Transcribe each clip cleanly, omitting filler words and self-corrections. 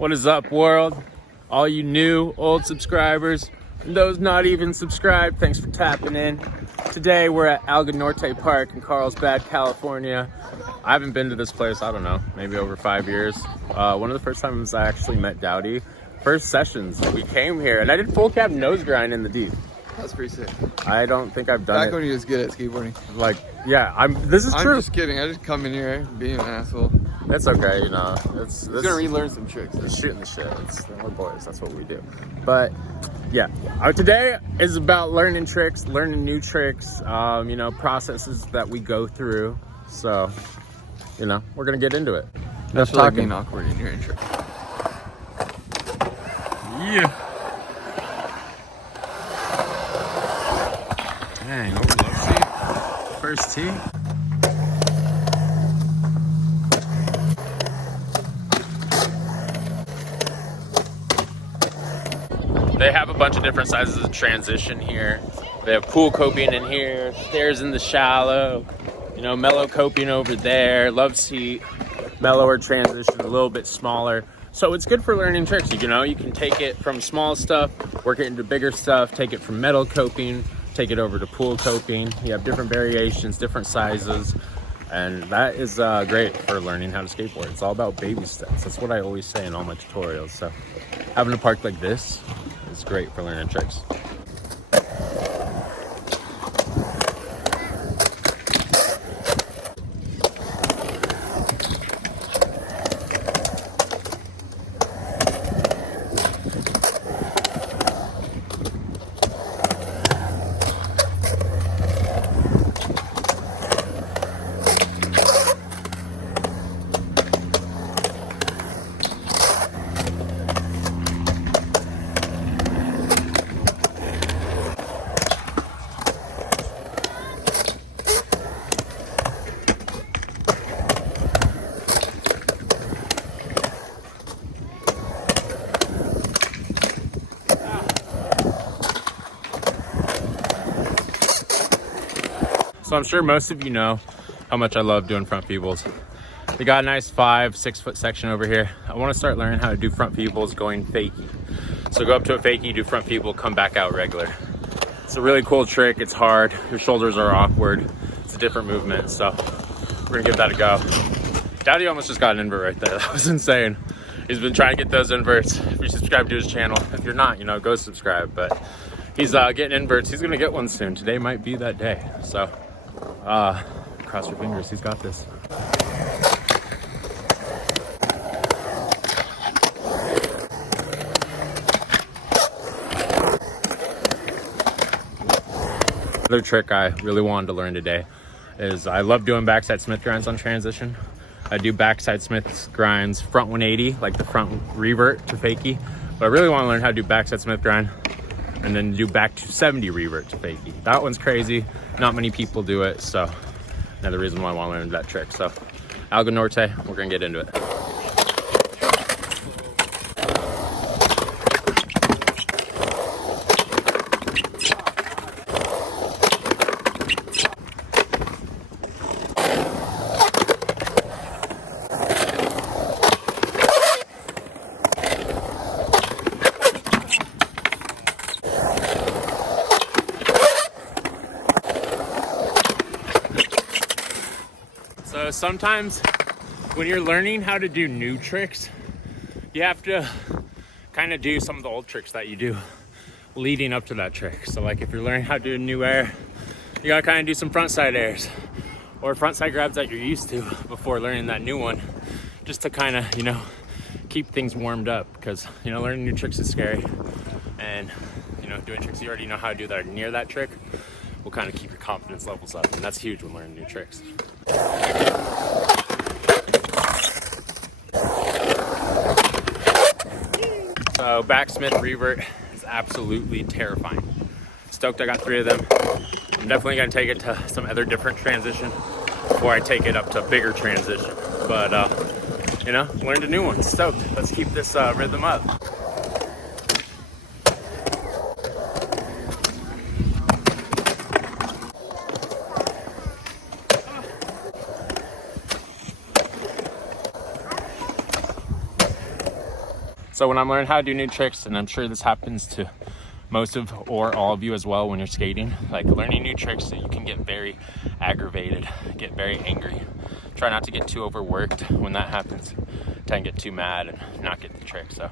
What is up, world? All you new, old subscribers, and those not even subscribed, thanks for tapping in. Today we're at Alga Norte Park in Carlsbad, California. I haven't been to this place, I don't know, maybe over 5 years. One of the first times I actually met Dowdy. First sessions, we came here, and I did full cab nose grind in the deep. That's pretty sick. I don't think I've done Back it. when he was good at skateboarding. Like, yeah, this is true. I'm just kidding. I just come in here being an asshole. It's okay, you know. It's gonna relearn some tricks. It's shooting the shit. We're boys. That's what we do. But yeah, today is about learning tricks, learning new tricks. You know, processes that we go through. So, you know, we're gonna get into it. That's like being awkward in your intro. Yeah. Dang, over love seat. First tee. They have a bunch of different sizes of transition here. They have pool coping in here, stairs in the shallow, you know, mellow coping over there, love seat, mellower transition, a little bit smaller. So it's good for learning tricks. You know, you can take it from small stuff, work it into bigger stuff, take it from metal coping, take it over to pool coping. You have different variations, different sizes, and that is great for learning how to skateboard. It's all about baby steps. That's what I always say in all my tutorials. So having a park like this is great for learning tricks. So I'm sure most of you know how much I love doing front feebles. They got a nice 5-6 foot section over here. I want to start learning how to do front feebles going fakie. So go up to a fakie, do front feeble, come back out regular. It's a really cool trick. It's hard. Your shoulders are awkward. It's a different movement. So we're gonna give that a go. Dowdy almost just got an invert right there. That was insane. He's been trying to get those inverts. If you subscribe to his channel, if you're not, you know, go subscribe. But he's getting inverts. He's gonna get one soon. Today might be that day. So cross your fingers, he's got this. Another trick I really wanted to learn today is I love doing backside Smith grinds on transition. I do backside Smith grinds, front 180, like the front revert to fakie. But I really want to learn how to do backside Smith grind and then do back to 70 revert to fakie. That one's crazy. Not many people do it, so another reason why I want to learn that trick. So Alga Norte, we're gonna get into it. So sometimes when you're learning how to do new tricks, you have to kind of do some of the old tricks that you do leading up to that trick. So like if you're learning how to do a new air, you gotta kind of do some frontside airs or frontside grabs that you're used to before learning that new one, just to kind of, you know, keep things warmed up, because, you know, learning new tricks is scary, and, you know, doing tricks you already know how to do that are near that trick will kind of keep your confidence levels up, and that's huge when learning new tricks. So backsmith revert is absolutely terrifying. Stoked I got 3 of them. I'm definitely gonna take it to some other different transition before I take it up to a bigger transition. But you know, learned a new one. Stoked. Let's keep this rhythm up. So when I'm learning how to do new tricks, and I'm sure this happens to most of or all of you as well when you're skating, like learning new tricks, that you can get very aggravated, get very angry. Try not to get too overworked when that happens. Tend to get too mad and not get the trick. So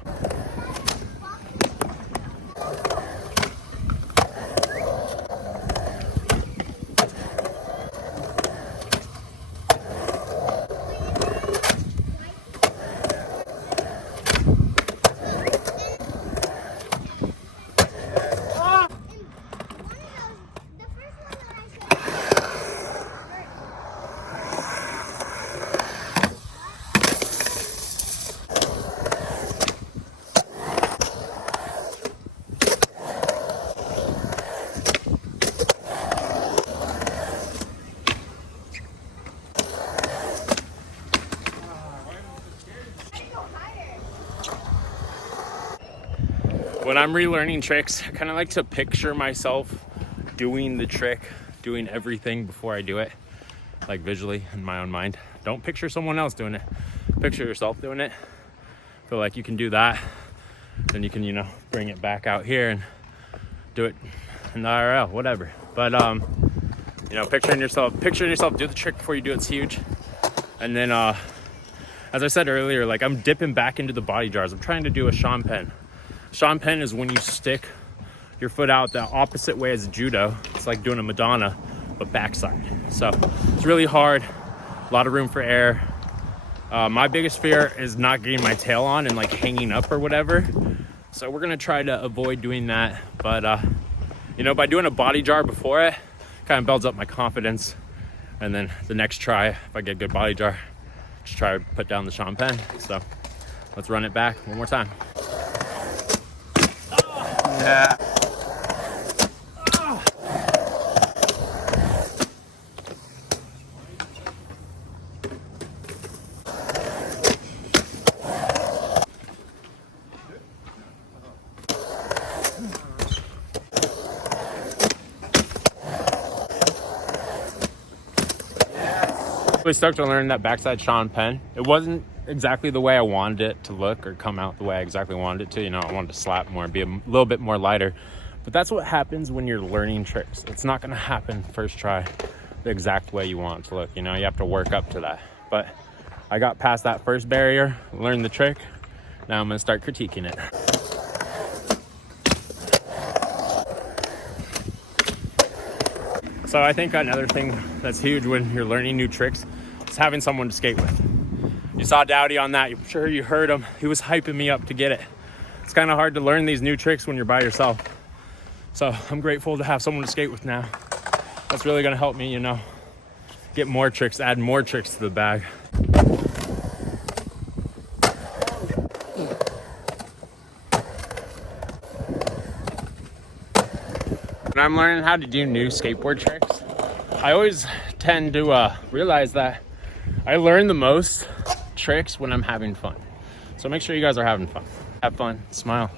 when I'm relearning tricks, I kind of like to picture myself doing the trick, doing everything before I do it, like visually in my own mind. Don't picture someone else doing it. Picture yourself doing it. Feel like you can do that, then you can, you know, bring it back out here and do it in the IRL, whatever. But you know, picturing yourself do the trick before you do it's huge. And then as I said earlier, like I'm dipping back into the body jars. I'm trying to do a Sean penn. Sean penn is when you stick your foot out the opposite way as judo. It's like doing a Madonna, but backside. So it's really hard, a lot of room for error. My biggest fear is not getting my tail on and like hanging up or whatever. So we're gonna try to avoid doing that. But you know, by doing a body jar before it, kind of builds up my confidence. And then the next try, if I get a good body jar, just try to put down the Sean penn. So let's run it back one more time. Yeah. Really stoked to learn that backside Sean penn. It wasn't exactly the way I wanted it to look or come out the way I exactly wanted it to. You know, I wanted to slap more and be a little bit more lighter. But that's what happens when you're learning tricks. It's not going to happen first try the exact way you want it to look. You know, you have to work up to that. But I got past that first barrier, learned the trick. Now I'm going to start critiquing it. So I think another thing that's huge when you're learning new tricks is having someone to skate with. You saw Dowdy on that. I'm sure you heard him. He was hyping me up to get it. It's kind of hard to learn these new tricks when you're by yourself. So I'm grateful to have someone to skate with now. That's really going to help me, you know, get more tricks, add more tricks to the bag. When I'm learning how to do new skateboard tricks, I always tend to realize that I learn the most tricks when I'm having fun. So make sure you guys are having fun. Have fun, smile,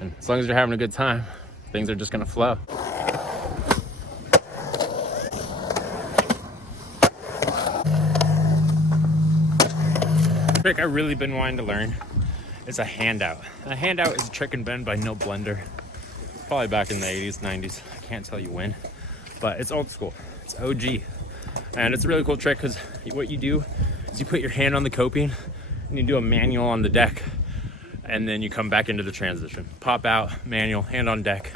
and as long as you're having a good time, things are just gonna flow. The trick I've really been wanting to learn is a handout. A handout is a trick and bend by no blender. Probably back in the 80s, 90s. I can't tell you when, but it's old school. It's OG. And it's a really cool trick because what you do is you put your hand on the coping and you do a manual on the deck, and then you come back into the transition. Pop out, manual, hand on deck,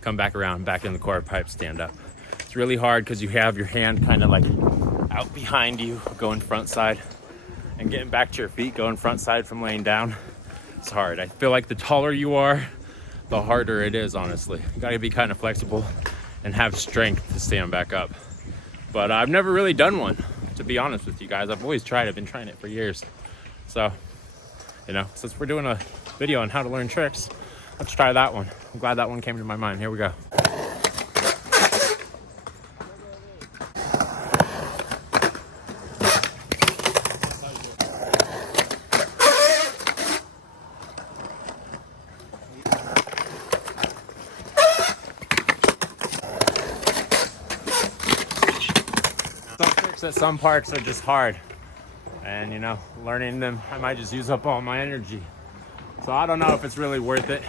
come back around, back in the quarter pipe, stand up. It's really hard because you have your hand kind of like out behind you, going front side, and getting back to your feet, going front side from laying down. It's hard. I feel like the taller you are, the harder it is, honestly. You gotta be kind of flexible and have strength to stand back up. But I've never really done one, to be honest with you guys. I've always tried. I've been trying it for years. So, you know, since we're doing a video on how to learn tricks, let's try that one. I'm glad that one came to my mind. Here we go. At some parks are just hard, and you know, learning them I might just use up all my energy, So I don't know if it's really worth it.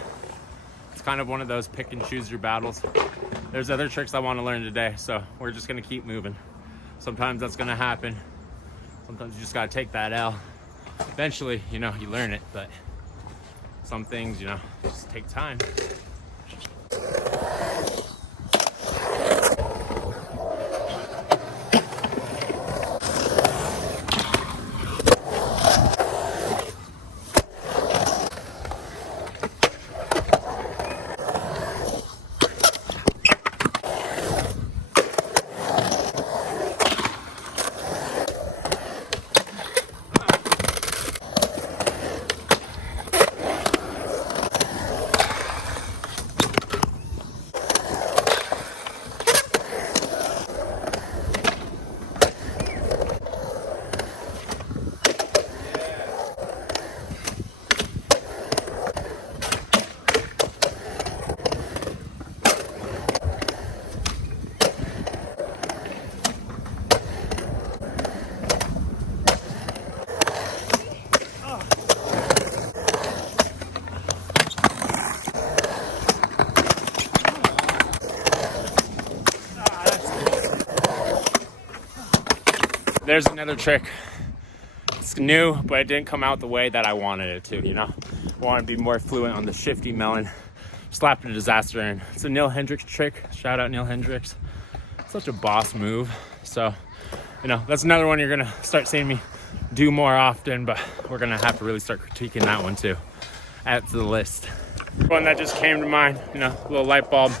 It's kind of one of those pick and choose your battles. There's other tricks I want to learn today, so we're just gonna keep moving. Sometimes that's gonna happen. Sometimes you just gotta take that L. Eventually, you know, you learn it, but some things, you know, just take time. There's another trick. It's new, but it didn't come out the way that I wanted it to, you know? I want to be more fluent on the shifty melon. Slapped a disaster in. It's a Neil Hendricks trick. Shout out Neil Hendricks. Such a boss move. So, you know, that's another one you're gonna start seeing me do more often, but we're gonna have to really start critiquing that one too. Add to the list. One that just came to mind, you know, little light bulb.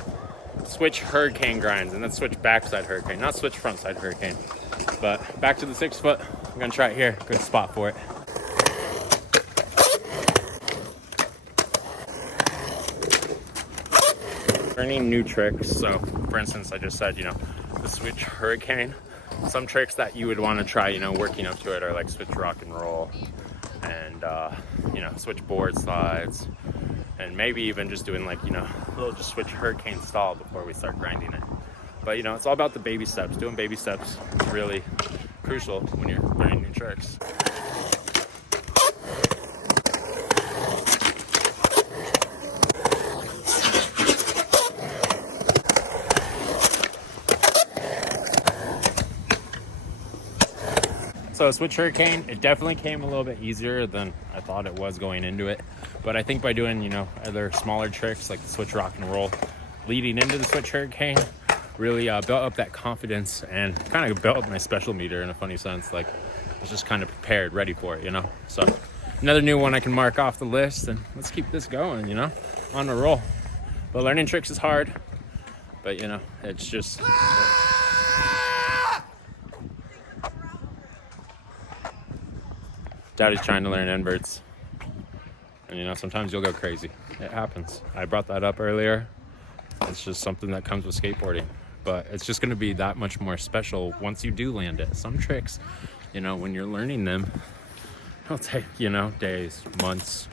Switch hurricane grinds, and then switch backside hurricane, not switch frontside hurricane. But back to the 6 foot. I'm gonna try it here. Good spot for it. Learning new tricks. So, for instance, I just said, you know, the switch hurricane. Some tricks that you would want to try, you know, working up to it are like switch rock and roll, and you know, switch board slides, and maybe even just doing like, you know, a little just switch hurricane stall before we start grinding it. But, you know, it's all about the baby steps. Doing baby steps is really crucial when you're learning new tricks. So switch hurricane, it definitely came a little bit easier than I thought it was going into it. But I think by doing, you know, other smaller tricks like the switch rock and roll leading into the switch hurricane, really built up that confidence and kind of built up my special meter in a funny sense. Like, I was just kind of prepared, ready for it, you know? So another new one I can mark off the list, and let's keep this going, you know? On a roll. But learning tricks is hard, but, you know, it's just... Daddy's trying to learn inverts. And, you know, sometimes you'll go crazy. It happens. I brought that up earlier. It's just something that comes with skateboarding. But it's just going to be that much more special once you do land it. Some tricks, you know, when you're learning them, it'll take, you know, days, months,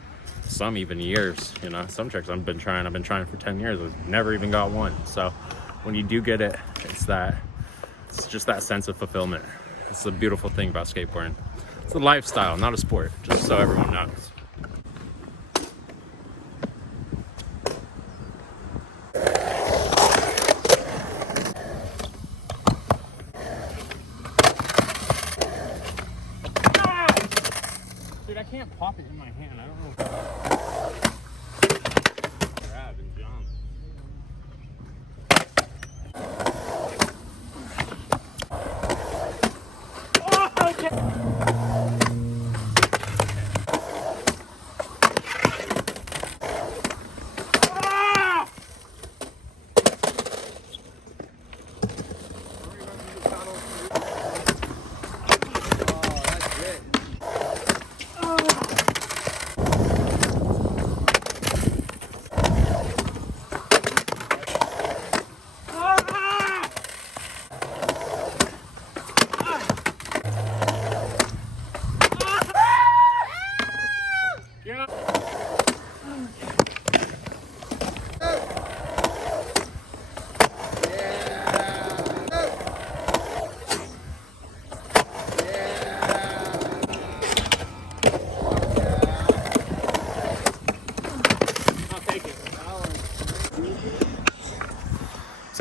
some even years. You know, some tricks I've been trying for 10 years. I've never even got one. So when you do get it, it's just that sense of fulfillment. It's the beautiful thing about skateboarding. It's a lifestyle, not a sport, just so everyone knows. Dude, I can't pop it in my hand. I don't know if grab and jump. Oh, okay.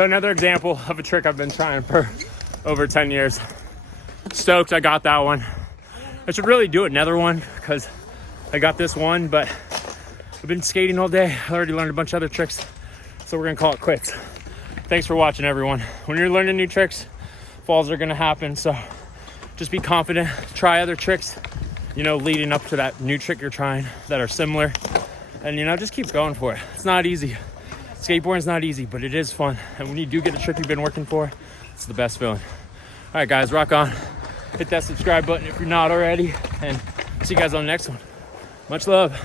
So another example of a trick I've been trying for over 10 years. Stoked I got that one. I should really do another one because I got this one, but I've been skating all day. I already learned a bunch of other tricks, so we're gonna call it quits. Thanks for watching, everyone. When you're learning new tricks, falls are gonna happen, so just be confident, try other tricks, you know, leading up to that new trick you're trying that are similar, and you know, just keep going for it. It's not easy. Skateboarding's not easy, but it is fun, and when you do get a trick you've been working for, it's the best feeling. All right, guys, rock on. Hit that subscribe button if you're not already, and see you guys on the next one. Much love.